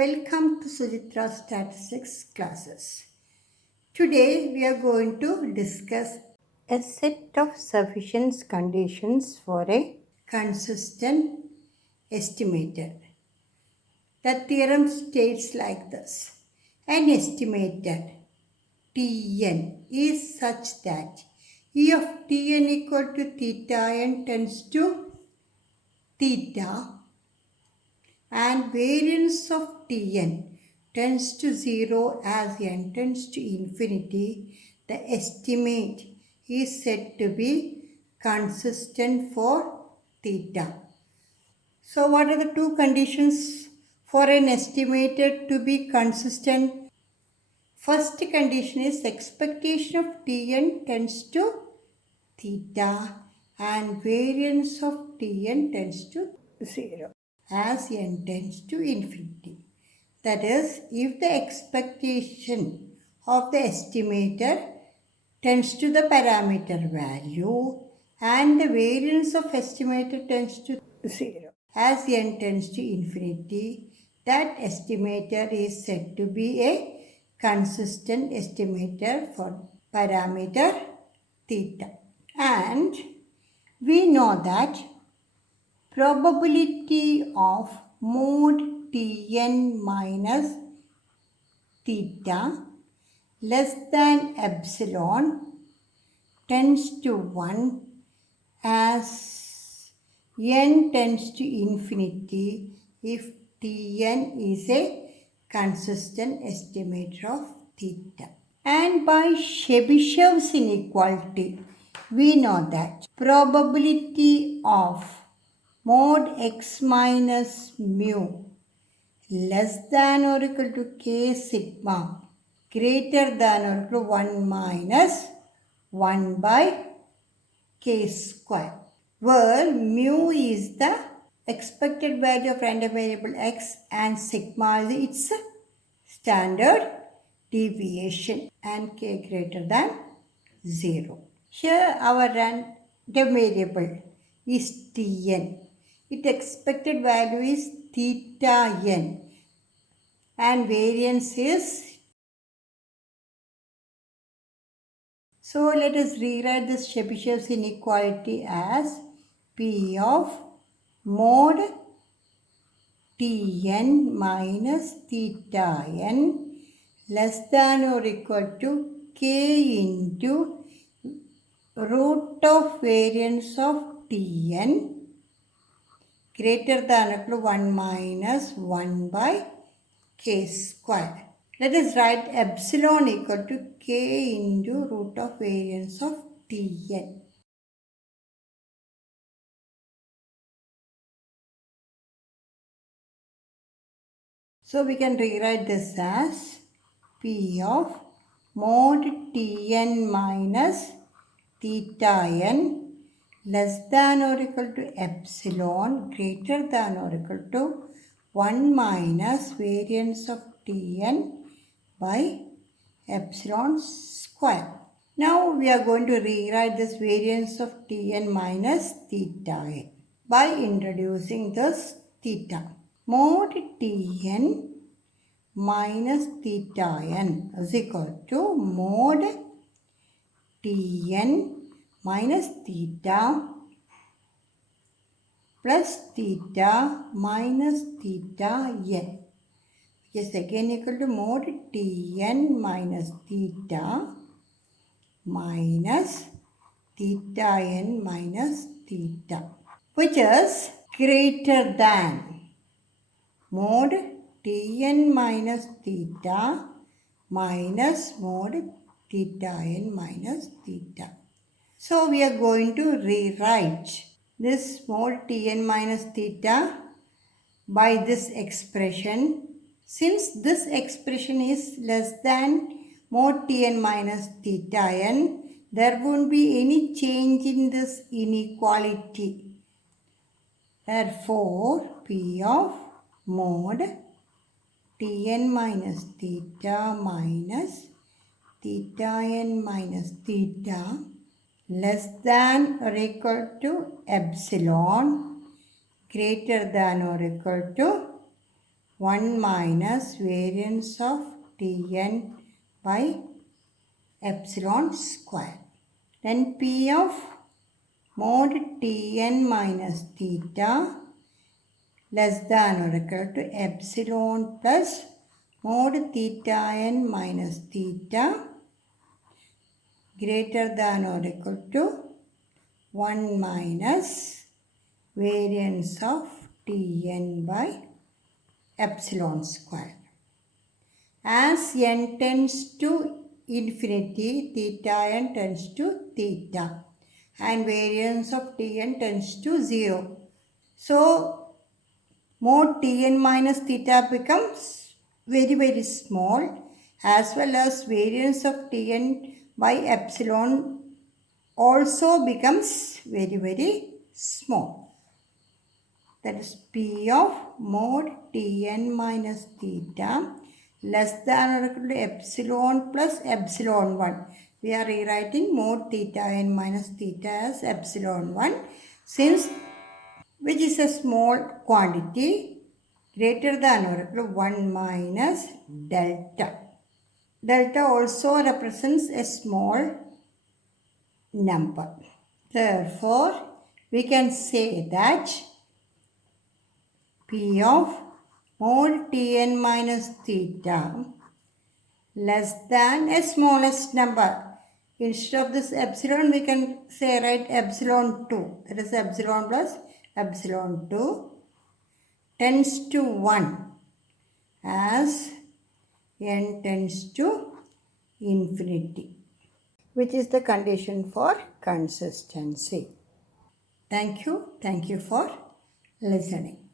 Welcome to Suchithra Statistics classes. Today we are going to discuss a set of sufficient conditions for a consistent estimator. The theorem states like this. An estimator Tn is such that E of Tn equal to theta n tends to theta and variance of Tn tends to 0 as n tends to infinity, the estimate is said to be consistent for theta. So what are the two conditions for an estimator to be consistent? First condition is expectation of Tn tends to theta and variance of Tn tends to 0 as n tends to infinity. That is, if the expectation of the estimator tends to the parameter value and the variance of estimator tends to 0 as n tends to infinity, that estimator is said to be a consistent estimator for parameter theta. And we know that probability of mod Tn minus theta less than epsilon tends to 1 as n tends to infinity if Tn is a consistent estimator of theta. And by Chebyshev's inequality, we know that probability of mod x minus mu less than or equal to k sigma greater than or equal to 1 minus 1 by k square, where mu is the expected value of random variable x and sigma is its standard deviation and k greater than 0. Here our random variable is Tn. Its expected value is theta n and variance is. So let us rewrite this Chebyshev's inequality as P of mod Tn minus theta n less than or equal to k into root of variance of Tn greater than or equal to 1 minus 1 by k square. Let us write epsilon equal to k into root of variance of Tn. So we can rewrite this as P of mod Tn minus theta n less than or equal to epsilon greater than or equal to 1 minus variance of Tn by epsilon square. Now we are going to rewrite this variance of Tn minus theta n by introducing this theta. Mod Tn minus theta n is equal to mod Tn minus theta plus theta minus theta n, which is again equal to mod Tn minus theta minus theta n minus theta, which is greater than mod Tn minus theta minus mod theta n minus theta. So we are going to rewrite this mod Tn minus theta by this expression. Since this expression is less than mod Tn minus theta n, there won't be any change in this inequality. Therefore, P of mod Tn minus theta minus theta n minus theta less than or equal to epsilon greater than or equal to 1 minus variance of Tn by epsilon square. Then P of mod Tn minus theta less than or equal to epsilon plus mod theta n minus theta greater than or equal to 1 minus variance of Tn by epsilon square. As n tends to infinity, theta n tends to theta and variance of Tn tends to 0. So, mod Tn minus theta becomes very small, as well as variance of Tn by epsilon also becomes very small. That is P of mod Tn minus theta less than or equal to epsilon plus epsilon 1. We are rewriting mod theta n minus theta as epsilon 1, since which is a small quantity greater than or equal to 1 minus delta. Delta also represents a small number. Therefore, we can say that P of mod Tn minus theta less than a smallest number. Instead of this epsilon, we can say write epsilon 2. That is epsilon plus epsilon 2 tends to 1 as n tends to infinity, which is the condition for consistency. Thank you for listening.